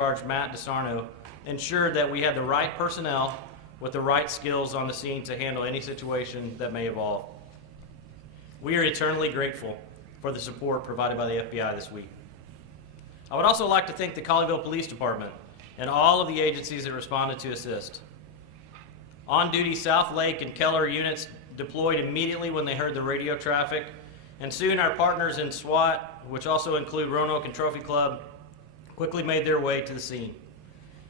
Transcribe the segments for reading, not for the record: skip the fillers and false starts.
Charge Matt DeSarno ensured that we had the right personnel with the right skills on the scene to handle any situation that may evolve. We are eternally grateful for the support provided by the FBI this week. I would also like to thank the Colleyville Police Department and all of the agencies that responded to assist. On-duty South Lake and Keller units deployed immediately when they heard the radio traffic, and soon our partners in SWAT, which also include Roanoke and Trophy Club, quickly made their way to the scene.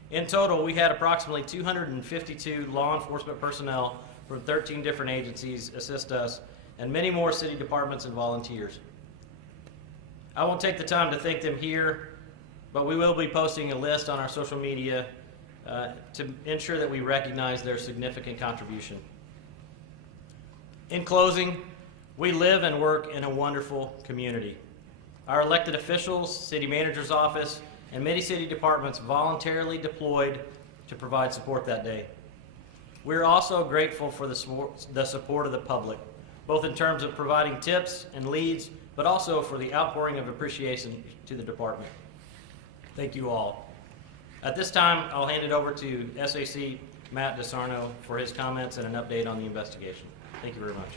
In total, we had approximately 252 law enforcement personnel from 13 different agencies assist us, and many more city departments and volunteers. I won't take the time to thank them here, but we will be posting a list on our social media to ensure that we recognize their significant contribution. In closing, we live and work in a wonderful community. Our elected officials, city manager's office, and many city departments voluntarily deployed to provide support that day. We're also grateful for the support of the public, both in terms of providing tips and leads, but also for the outpouring of appreciation to the department. Thank you all. At this time, I'll hand it over to SAC Matt DeSarno for his comments and an update on the investigation. Thank you very much.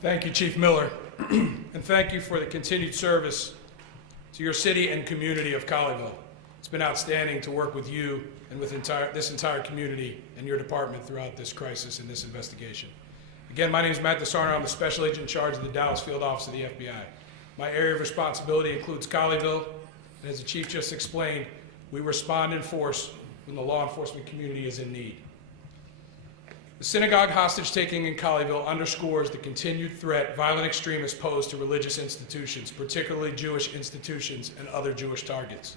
Thank you, Chief Miller, and thank you for the continued service to your city and community of Colleyville. It's been outstanding to work with you and with this entire community and your department throughout this crisis and this investigation. Again, my name is Matt DeSarno. I'm the Special Agent in charge of the Dallas Field Office of the FBI. My area of responsibility includes Colleyville, and as the Chief just explained, we respond in force when the law enforcement community is in need. The synagogue hostage-taking in Colleyville underscores the continued threat violent extremists pose to religious institutions, particularly Jewish institutions and other Jewish targets.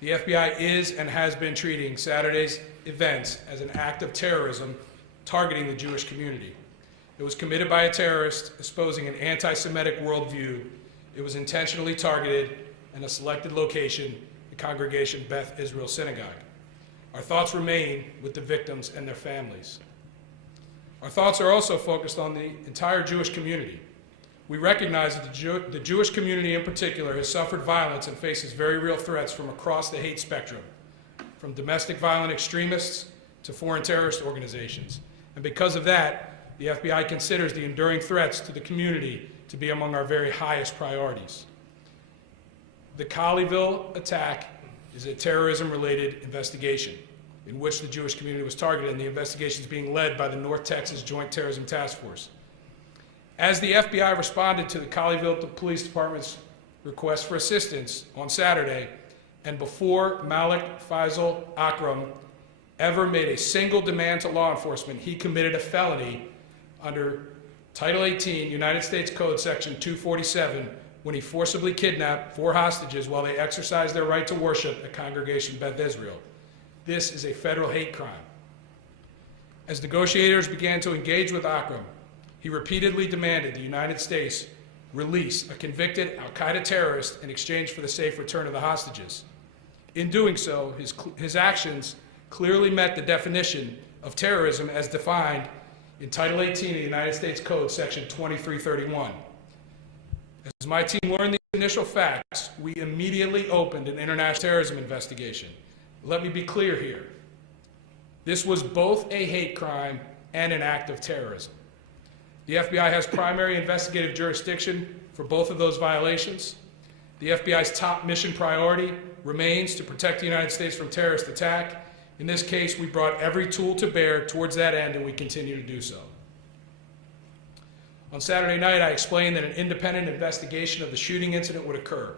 The FBI is and has been treating Saturday's events as an act of terrorism targeting the Jewish community. It was committed by a terrorist espousing an anti-Semitic worldview. It was intentionally targeted in a selected location, the congregation Beth Israel Synagogue. Our thoughts remain with the victims and their families. Our thoughts are also focused on the entire Jewish community. We recognize that the Jewish community in particular has suffered violence and faces very real threats from across the hate spectrum, from domestic violent extremists to foreign terrorist organizations. And because of that, the FBI considers the enduring threats to the community to be among our very highest priorities. The Colleyville attack is a terrorism-related investigation in which the Jewish community was targeted, and the investigation is being led by the North Texas Joint Terrorism Task Force. As the FBI responded to the Colleyville Police Department's request for assistance on Saturday, and before Malik Faisal Akram ever made a single demand to law enforcement, he committed a felony under Title 18, United States Code, Section 247, when he forcibly kidnapped 4 hostages while they exercised their right to worship at Congregation Beth Israel. This is a federal hate crime. As negotiators began to engage with Akram, he repeatedly demanded the United States release a convicted al-Qaeda terrorist in exchange for the safe return of the hostages. In doing so, his actions clearly met the definition of terrorism as defined in Title 18 of the United States Code, Section 2331. As my team learned these initial facts, we immediately opened an international terrorism investigation. Let me be clear here. This was both a hate crime and an act of terrorism. The FBI has primary investigative jurisdiction for both of those violations. The FBI's top mission priority remains to protect the United States from terrorist attack. In this case, we brought every tool to bear towards that end, and we continue to do so. On Saturday night, I explained that an independent investigation of the shooting incident would occur.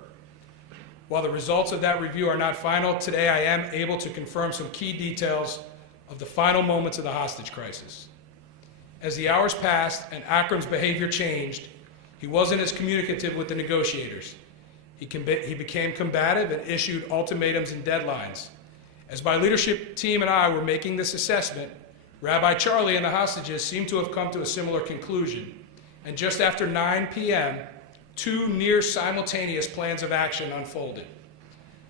While the results of that review are not final, today I am able to confirm some key details of the final moments of the hostage crisis. As the hours passed and Akram's behavior changed, he wasn't as communicative with the negotiators. He became combative and issued ultimatums and deadlines. As my leadership team and I were making this assessment, Rabbi Charlie and the hostages seemed to have come to a similar conclusion. And just after 9 p.m., 2 near simultaneous plans of action unfolded.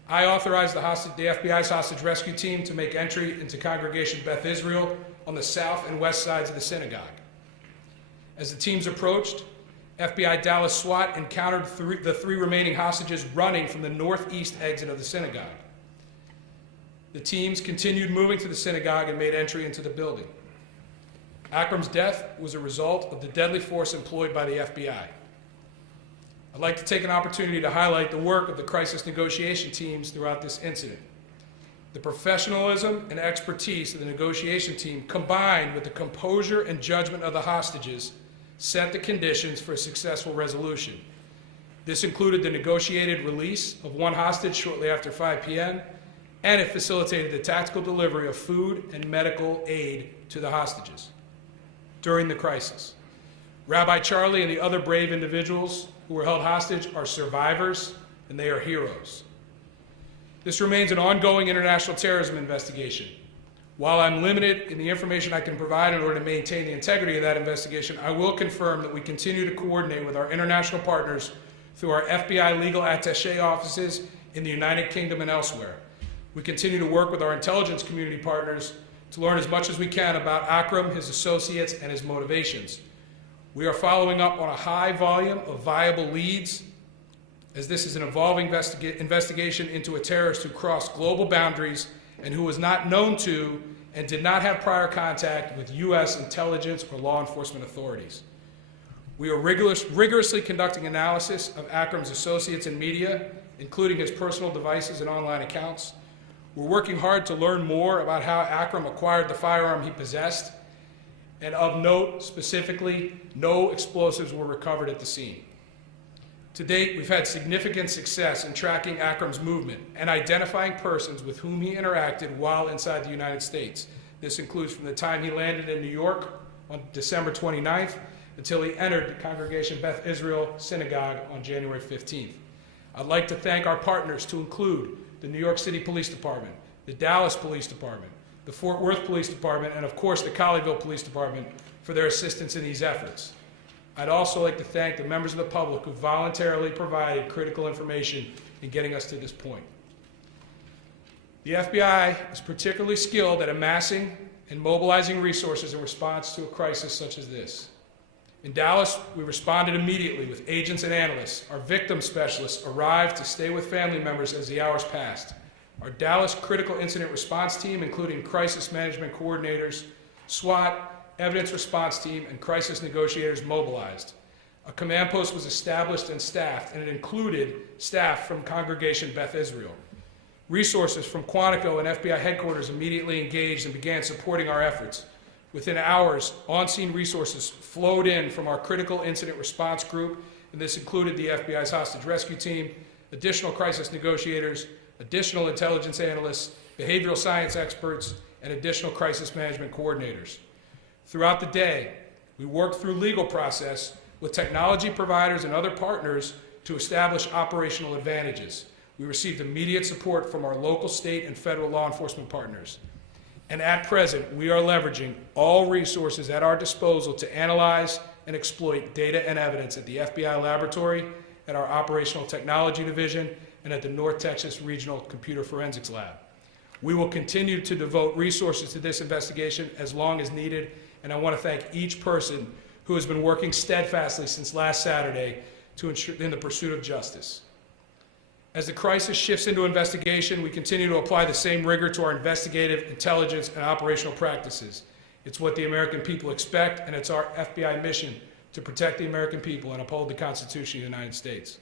I authorized the FBI's hostage rescue team to make entry into Congregation Beth Israel on the south and west sides of the synagogue. As the teams approached, FBI Dallas SWAT encountered the three remaining hostages running from the northeast exit of the synagogue. The teams continued moving to the synagogue and made entry into the building. Akram's death was a result of the deadly force employed by the FBI. I'd like to take an opportunity to highlight the work of the crisis negotiation teams throughout this incident. The professionalism and expertise of the negotiation team, combined with the composure and judgment of the hostages, set the conditions for a successful resolution. This included the negotiated release of one hostage shortly after 5 p.m., and it facilitated the tactical delivery of food and medical aid to the hostages during the crisis. Rabbi Charlie and the other brave individuals who were held hostage are survivors, and they are heroes. This remains an ongoing international terrorism investigation. While I'm limited in the information I can provide in order to maintain the integrity of that investigation, I will confirm that we continue to coordinate with our international partners through our FBI legal attaché offices in the United Kingdom and elsewhere. We continue to work with our intelligence community partners to learn as much as we can about Akram, his associates, and his motivations. We are following up on a high volume of viable leads, as this is an evolving investigation into a terrorist who crossed global boundaries and who was not known to and did not have prior contact with U.S. intelligence or law enforcement authorities. We are rigorously conducting analysis of Akram's associates and media, including his personal devices and online accounts. We're working hard to learn more about how Akram acquired the firearm he possessed, and of note, specifically, no explosives were recovered at the scene. To date, we've had significant success in tracking Akram's movement and identifying persons with whom he interacted while inside the United States. This includes from the time he landed in New York on December 29th until he entered the Congregation Beth Israel Synagogue on January 15th. I'd like to thank our partners, to include the New York City Police Department, the Dallas Police Department, the Fort Worth Police Department, and of course the Colleyville Police Department for their assistance in these efforts. I'd also like to thank the members of the public who voluntarily provided critical information in getting us to this point. The FBI is particularly skilled at amassing and mobilizing resources in response to a crisis such as this. In Dallas, we responded immediately with agents and analysts. Our victim specialists arrived to stay with family members as the hours passed. Our Dallas Critical Incident Response Team, including crisis management coordinators, SWAT, evidence response team, and crisis negotiators mobilized. A command post was established and staffed, and it included staff from Congregation Beth Israel. Resources from Quantico and FBI headquarters immediately engaged and began supporting our efforts. Within hours, on-scene resources flowed in from our critical incident response group, and this included the FBI's hostage rescue team, additional crisis negotiators, additional intelligence analysts, behavioral science experts, and additional crisis management coordinators. Throughout the day, we worked through legal process with technology providers and other partners to establish operational advantages. We received immediate support from our local, state, and federal law enforcement partners. And at present, we are leveraging all resources at our disposal to analyze and exploit data and evidence at the FBI laboratory, at our Operational Technology Division, and at the North Texas Regional Computer Forensics Lab. We will continue to devote resources to this investigation as long as needed, and I want to thank each person who has been working steadfastly since last Saturday to ensure in the pursuit of justice. As the crisis shifts into investigation, we continue to apply the same rigor to our investigative, intelligence, and operational practices. It's what the American people expect, and it's our FBI mission to protect the American people and uphold the Constitution of the United States.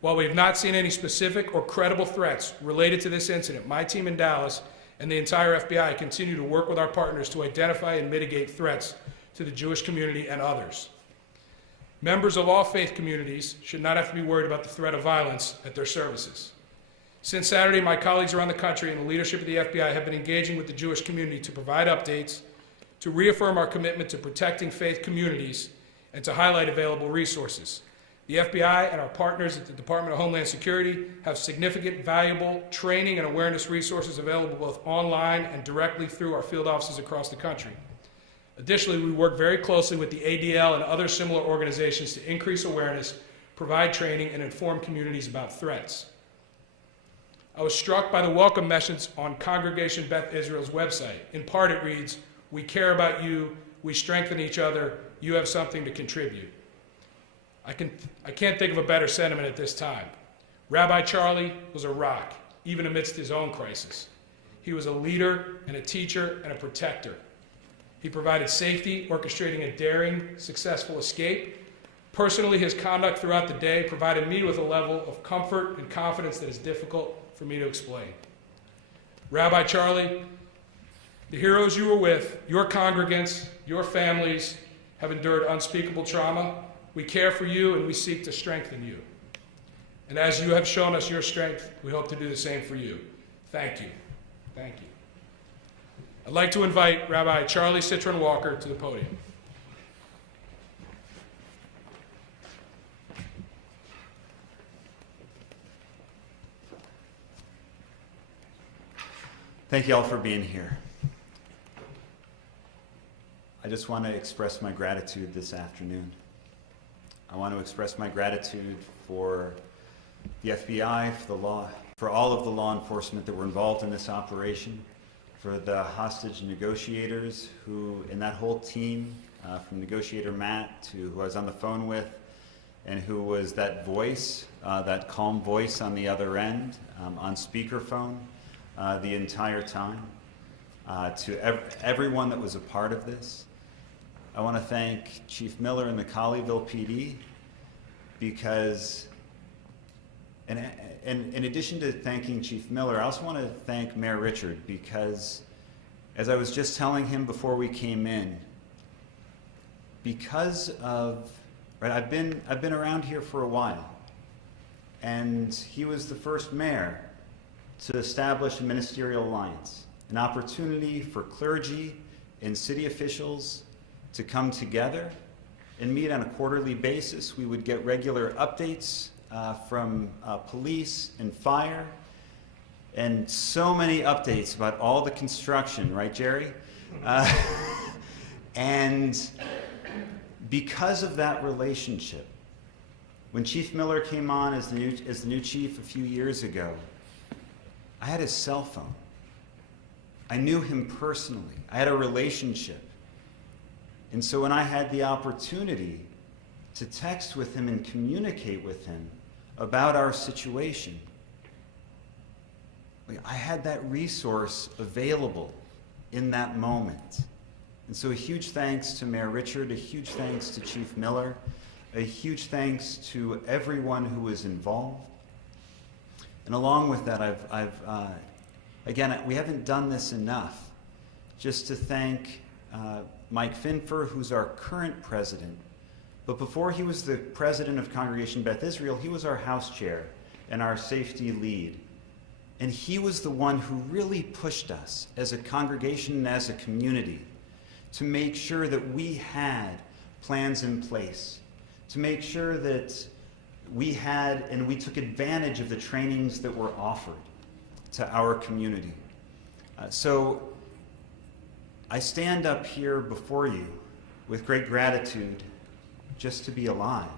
While we have not seen any specific or credible threats related to this incident, my team in Dallas and the entire FBI continue to work with our partners to identify and mitigate threats to the Jewish community and others. Members of all faith communities should not have to be worried about the threat of violence at their services. Since Saturday, my colleagues around the country and the leadership of the FBI have been engaging with the Jewish community to provide updates, to reaffirm our commitment to protecting faith communities, and to highlight available resources. The FBI and our partners at the Department of Homeland Security have significant, valuable training and awareness resources available both online and directly through our field offices across the country. Additionally, we work very closely with the ADL and other similar organizations to increase awareness, provide training, and inform communities about threats. I was struck by the welcome message on Congregation Beth Israel's website. In part, it reads, "We care about you, we strengthen each other, you have something to contribute. I can't think of a better sentiment at this time. Rabbi Charlie was a rock, even amidst his own crisis. He was a leader and a teacher and a protector. He provided safety, orchestrating a daring, successful escape. Personally, his conduct throughout the day provided me with a level of comfort and confidence that is difficult for me to explain. Rabbi Charlie, the heroes you were with, your congregants, your families, have endured unspeakable trauma. We care for you and we seek to strengthen you. And as you have shown us your strength, we hope to do the same for you. Thank you. Thank you. I'd like to invite Rabbi Charlie Citron Walker to the podium. Thank you all for being here. I just want to express my gratitude this afternoon. I want to express my gratitude for the FBI, for all of the law enforcement that were involved in this operation, for the hostage negotiators who, in that whole team, from negotiator Matt to who I was on the phone with, and who was that voice, that calm voice on the other end, on speakerphone the entire time, to everyone that was a part of this. I want to thank Chief Miller and the Colleyville PD because, and in addition to thanking Chief Miller, I also want to thank Mayor Richard because, as I was just telling him before we came in, because of, right, I've been around here for a while, and he was the first mayor to establish a ministerial alliance, an opportunity for clergy and city officials to come together and meet on a quarterly basis. We would get regular updates from police and fire, and so many updates about all the construction, right, Jerry? And because of that relationship, when Chief Miller came on as the new chief a few years ago, I had his cell phone. I knew him personally. I had a relationship. And so when I had the opportunity to text with him and communicate with him about our situation, I had that resource available in that moment. And so a huge thanks to Mayor Richard, a huge thanks to Chief Miller, a huge thanks to everyone who was involved. And along with that, again, we haven't done this enough, just to thank Mike Finfer, who's our current president. But before he was the president of Congregation Beth Israel, he was our house chair and our safety lead. And he was the one who really pushed us as a congregation and as a community to make sure that we had plans in place, to make sure that we had and we took advantage of the trainings that were offered to our community. So I stand up here before you with great gratitude just to be alive,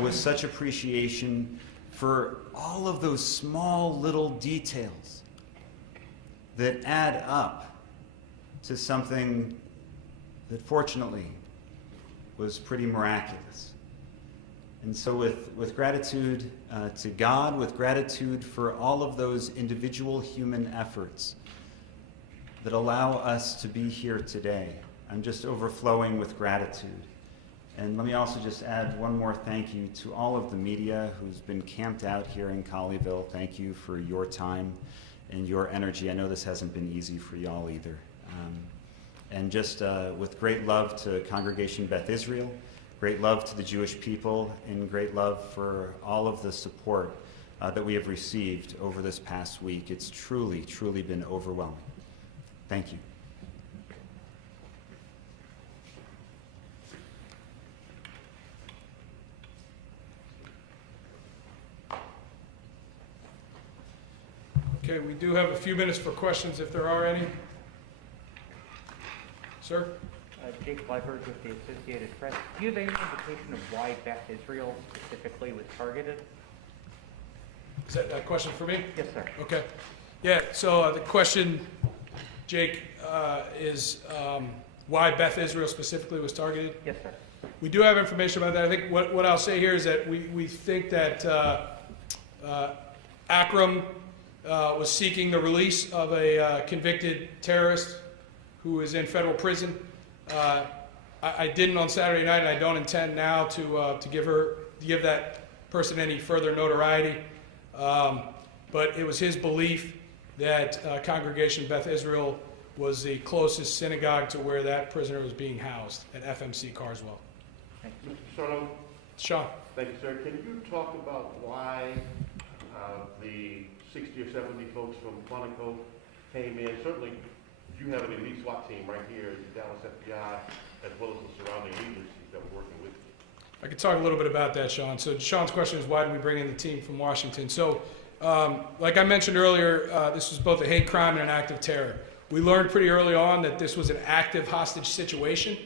with such appreciation for all of those small little details that add up to something that fortunately was pretty miraculous. And so with gratitude to God, with gratitude for all of those individual human efforts that allow us to be here today, I'm just overflowing with gratitude. And let me also just add one more thank you to all of the media who's been camped out here in Colleyville. Thank you for your time and your energy. I know this hasn't been easy for y'all either. And just with great love to Congregation Beth Israel, great love to the Jewish people, and great love for all of the support that we have received over this past week. It's truly, truly been overwhelming. Thank you. Okay, we do have a few minutes for questions if there are any. Sir? Jake Leifert with the Associated Press. Do you have any indication of why Beth Israel specifically was targeted? Is that a question for me? Yes, sir. Okay. Yeah, so the question, Jake, is why Beth Israel specifically was targeted? Yes, sir. We do have information about that. I think what I'll say here is that we think that Akram was seeking the release of a convicted terrorist who is in federal prison. I didn't on Saturday night, and I don't intend now to give that person any further notoriety. But it was his belief that Congregation Beth Israel was the closest synagogue to where that prisoner was being housed at FMC Carswell. Thank you. Mr. Sarno, Sean. thank you, sir. Can you talk about why the 60 or 70 folks from Quantico came in? Certainly, you have an elite SWAT team right here at the Dallas FBI, as well as the surrounding agencies that were working with you. I could talk a little bit about that, Sean. So Sean's question is, why did we bring in the team from Washington? So, like I mentioned earlier, this was both a hate crime and an act of terror. We learned pretty early on that this was an active hostage situation.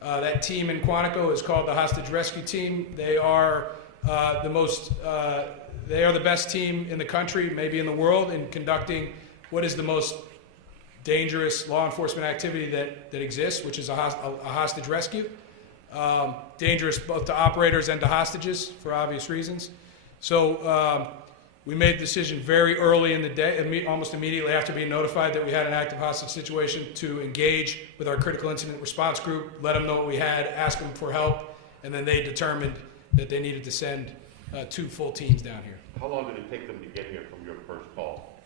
That team in Quantico is called the Hostage Rescue Team. They are the best team in the country, maybe in the world, in conducting what is the most dangerous law enforcement activity that exists, which is a hostage rescue. Dangerous both to operators and to hostages for obvious reasons. So we made the decision very early in the day, almost immediately after being notified that we had an active hostage situation, to engage with our critical incident response group, let them know what we had, ask them for help, and then they determined that they needed to send 2 full teams down here. How long did it take them to get here from your first call?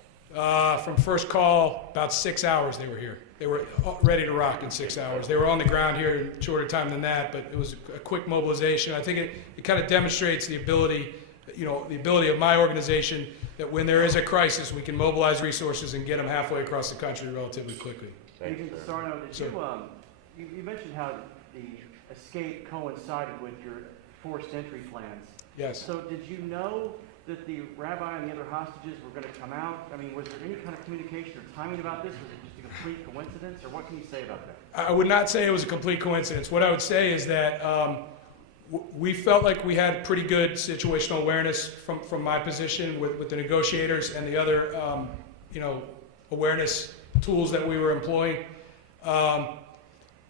From first call, about 6 hours they were here. They were ready to rock in 6 hours. They were on the ground here in shorter time than that, but it was a quick mobilization. I think it kind of demonstrates the ability of my organization that when there is a crisis, we can mobilize resources and get them halfway across the country relatively quickly. Thank you, Agent sir. Sarno, Sir. you mentioned how the escape coincided with your forced entry plans. Yes. So did you know that the rabbi and the other hostages were going to come out? I mean, was there any kind of communication or timing about this? Was it just a complete coincidence, or what can you say about that? I would not say it was a complete coincidence. What I would say is that we felt like we had pretty good situational awareness from my position with the negotiators and the other awareness tools that we were employing. The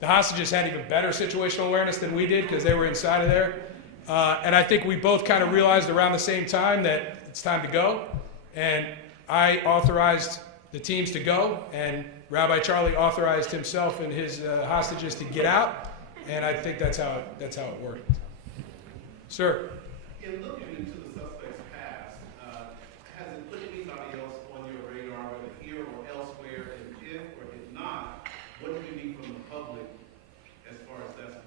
hostages had even better situational awareness than we did because they were inside of there. And I think we both kind of realized around the same time that it's time to go. And I authorized the teams to go, and Rabbi Charlie authorized himself and his hostages to get out. And I think that's how it worked. Sir. In looking into the suspect's past, has it put anybody else on your radar, whether here or elsewhere? And if or if not, what do you need from the public as far as that's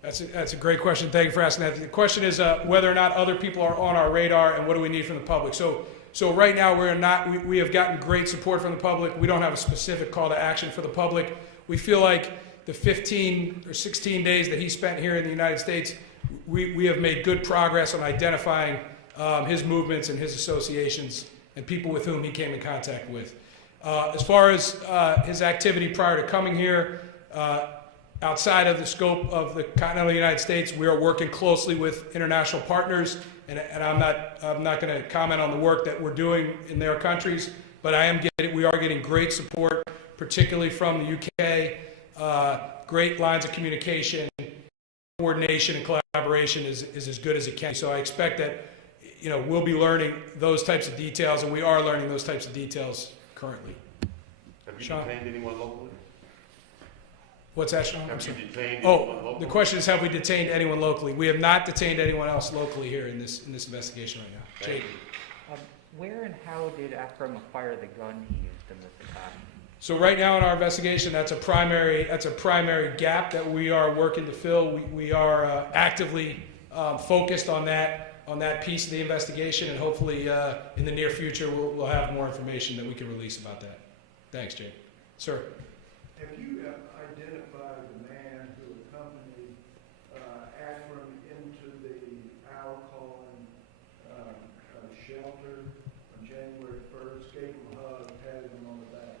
concerned? That's a great question. Thank you for asking that. The question is whether or not other people are on our radar and what do we need from the public. So right now we have gotten great support from the public. We don't have a specific call to action for the public. We feel like the 15 or 16 days that he spent here in the United States, we have made good progress on identifying his movements and his associations and people with whom he came in contact with. As far as his activity prior to coming here, outside of the scope of the continental United States, we are working closely with international partners, and I'm not going to comment on the work that we're doing in their countries, but we are getting great support, particularly from the UK. Great lines of communication, coordination, and collaboration is as good as it can. So I expect that we'll be learning those types of details, and we are learning those types of details currently. Have you Sean? detained anyone locally? What's that, Sean? I'm Have you sorry. detained anyone Oh, locally? the question is, have we detained anyone locally? We have not detained anyone else locally here in this investigation right now. Thank Jake. you. Where and how did Akram acquire the gun he used in this attack? So right now in our investigation, that's a primary gap that we are working to fill. We are actively focused on that piece of the investigation, and hopefully in the near future we'll have more information that we can release about that. Thanks, Jake. Sir. Have you identified the man who accompanied Akram into the Alcorn shelter on January 1st, gave him a hug, patted him on the back?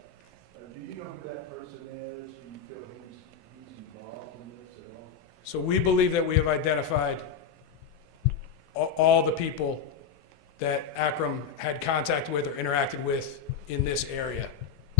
Do you know who that person is? Do you feel he's involved in this at all? So we believe that we have identified all the people that Akram had contact with or interacted with in this area.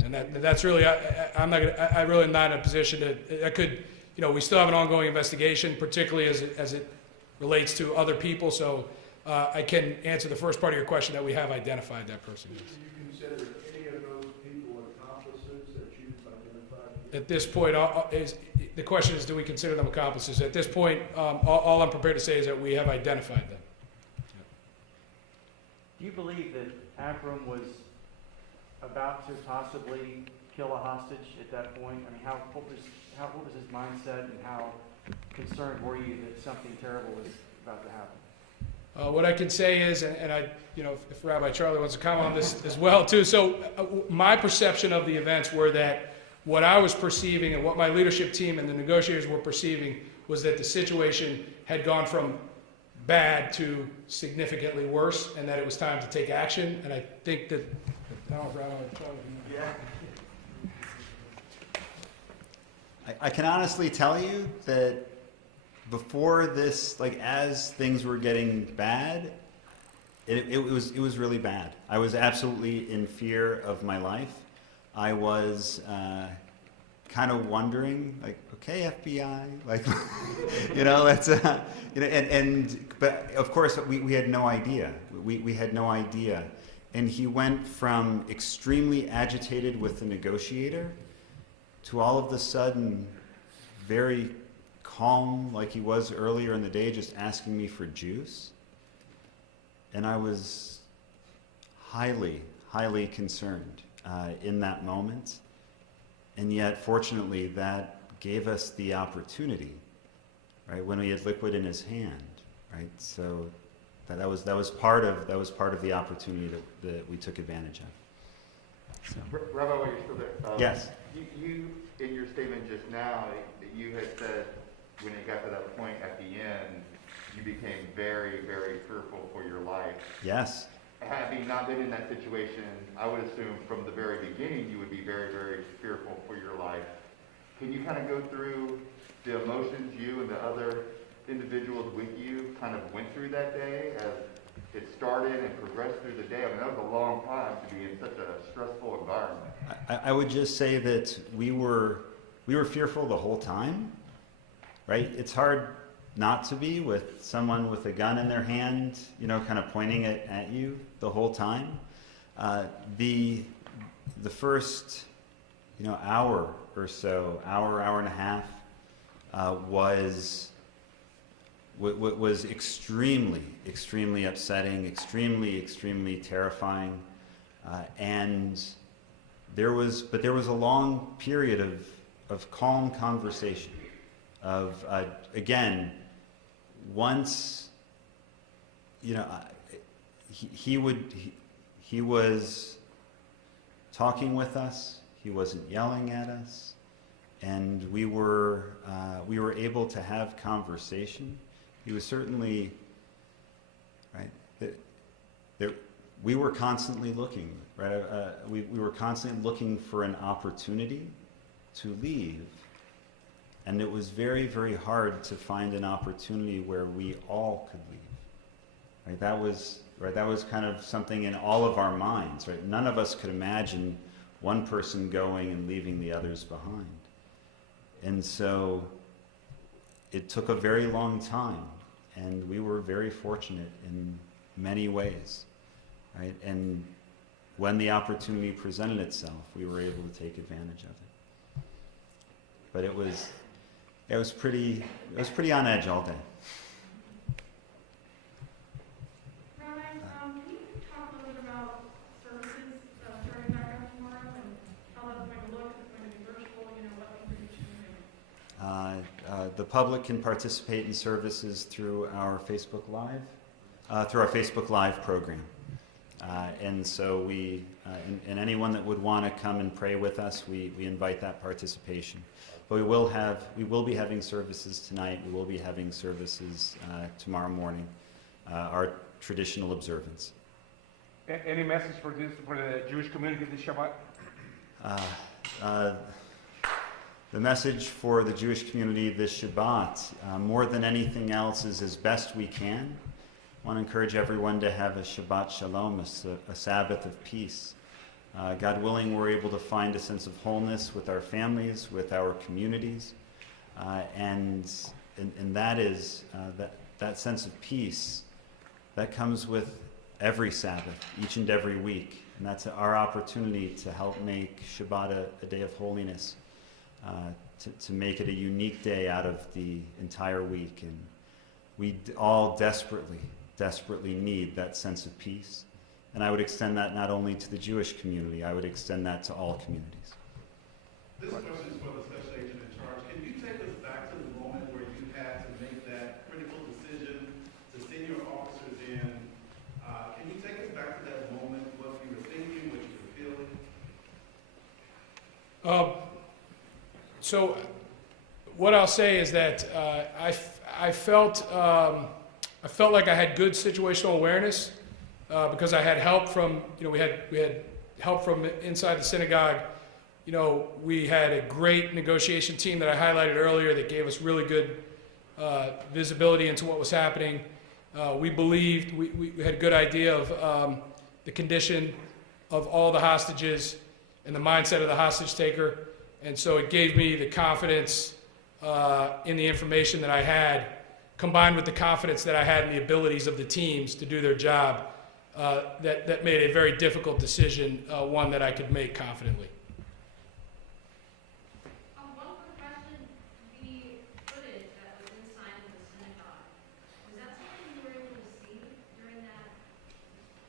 And that's really, I really am not in a position to, I could, we still have an ongoing investigation, particularly as it relates to other people, so I can answer the first part of your question that we have identified that person. Do you consider any of those people accomplices that you've identified? At this point, the question is, do we consider them accomplices? At this point, all I'm prepared to say is that we have identified them. Do you believe that Akram was about to possibly kill a hostage at that point? I mean, what was his mindset, and how concerned were you that something terrible was about to happen? What I can say is, and I, if Rabbi Charlie wants to comment on this as well too. So my perception of the events were that what I was perceiving and what my leadership team and the negotiators were perceiving was that the situation had gone from bad to significantly worse, and that it was time to take action. And I think that, I can honestly tell you that before this, like as things were getting bad, it was really bad. I was absolutely in fear of my life. I was kind of wondering, like, okay, FBI, like, let's, but of course we had no idea. We had no idea. And he went from extremely agitated with the negotiator to all of a sudden very calm like he was earlier in the day, just asking me for juice. And I was highly, highly concerned in that moment. And yet, fortunately, that gave us the opportunity, right, when we had liquid in his hand, right? So that was part of the opportunity that we took advantage of. So. Rabbi, while you're still there, yes. You in your statement just now, that you had said when it got to that point at the end, you became very, very fearful for your life. Yes. Having not been in that situation, I would assume from the very beginning you would be very, very fearful for your life. Can you kind of go through the emotions you and the other individuals with you kind of went through that day as it started and progressed through the day? I mean, that was a long time to be in such a stressful environment. I would just say that we were fearful the whole time, right? It's hard not to be with someone with a gun in their hand, kind of pointing it at you the whole time. The first, hour or so, hour and a half, was extremely, extremely upsetting, extremely terrifying, and there was a long period of calm conversation. Again, once he was talking with us, he wasn't yelling at us, and we were able to have conversation. He was certainly right. We were constantly looking, right? We were constantly looking for an opportunity to leave. And it was very, very hard to find an opportunity where we all could leave. Right? That was kind of something in all of our minds. Right? None of us could imagine one person going and leaving the others behind. And so it took a very long time, and we were very fortunate in many ways. Right? And when the opportunity presented itself, we were able to take advantage of it. But it was pretty on edge all day. Rabbi, can you talk a little bit about services starting back up tomorrow and how that's going to look? Is it going to be virtual? What information are you doing? The public can participate in services through our Facebook Live program. And so we, and anyone that would want to come and pray with us, we invite that participation. But we will be having services tonight. We will be having services tomorrow morning, our traditional observance. Any message for the Jewish community this Shabbat? The message for the Jewish community this Shabbat, more than anything else, is as best we can. I want to encourage everyone to have a Shabbat Shalom, a Sabbath of peace. God willing, we're able to find a sense of wholeness with our families, with our communities, and that is that sense of peace that comes with every Sabbath, each and every week, and that's our opportunity to help make Shabbat a day of holiness, to make it a unique day out of the entire week, and we all desperately need that sense of peace. And I would extend that not only to the Jewish community, I would extend that to all communities. This question is for the special agent in charge. Can you take us back to the moment where you had to make that critical decision to send your officers in? Can you take us back to that moment, what you were thinking, what you were feeling? So what I'll say is that I felt like I had good situational awareness because I had help from, we had help from inside the synagogue. We had a great negotiation team that I highlighted earlier that gave us really good visibility into what was happening. We believed, we had a good idea of the condition of all the hostages and the mindset of the hostage taker. And so it gave me the confidence in the information that I had, combined with the confidence that I had in the abilities of the teams to do their job, that made a very difficult decision, one that I could make confidently. One quick question. The footage that was inside of the synagogue, was that something you were able to see during that?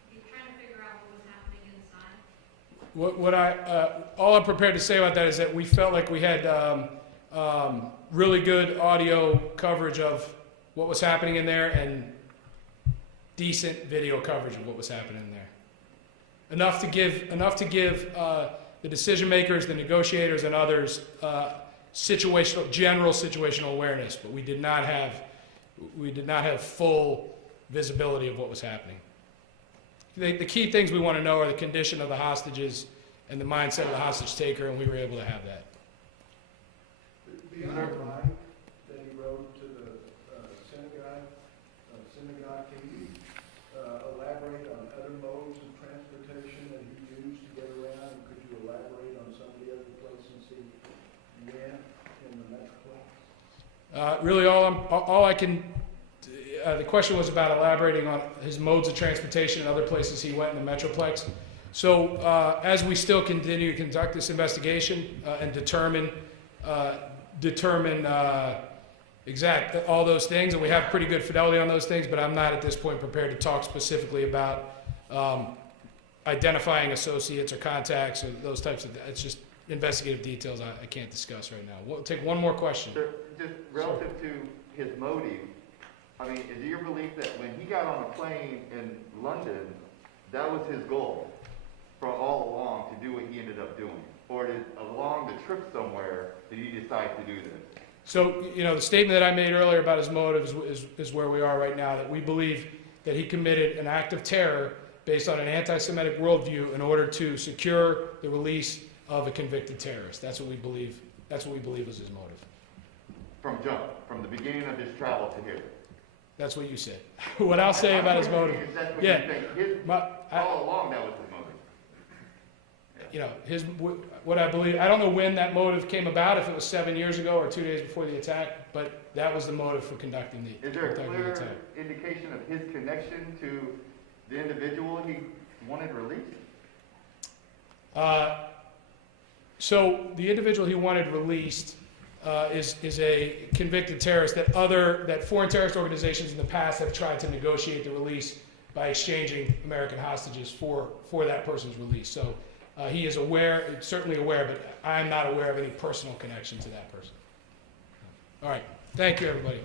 You trying to figure out what was happening inside? All I'm prepared to say about that is that we felt like we had really good audio coverage of what was happening in there and decent video coverage of what was happening in there. Enough to give the decision makers, the negotiators, and others general situational awareness, but we did not have full visibility of what was happening. The key things we want to know are the condition of the hostages and the mindset of the hostage taker, and we were able to have that. The other line that he wrote to the synagogue, can you elaborate on other modes of transportation that he used to get around? And could you elaborate on some of the other places he went in the Metroplex? Really, all I can. The question was about elaborating on his modes of transportation and other places he went in the Metroplex. So as we still continue to conduct this investigation and determine exact all those things, and we have pretty good fidelity on those things, but I'm not at this point prepared to talk specifically about identifying associates or contacts or those types of. It's just investigative details I can't discuss right now. We'll take one more question. Sir, just relative to his motive, I mean, is it your belief that when he got on a plane in London, that was his goal for all along to do what he ended up doing? Or did along the trip somewhere did he decide to do this? So, the statement that I made earlier about his motive is where we are right now, that we believe that he committed an act of terror based on an anti-Semitic worldview in order to secure the release of a convicted terrorist. That's what we believe. That's what we believe was his motive. From the beginning of his travel to here. That's what you said. What I'll say about his motive. Yeah. All along that was his motive. What I believe, I don't know when that motive came about, if it was 7 years ago or 2 days before the attack, but that was the motive for conducting the attack. Is there a clear indication of his connection to the individual he wanted released? So the individual he wanted released is a convicted terrorist that foreign terrorist organizations in the past have tried to negotiate the release by exchanging American hostages for that person's release. So he is certainly aware, but I'm not aware of any personal connection to that person. All right. Thank you, everybody.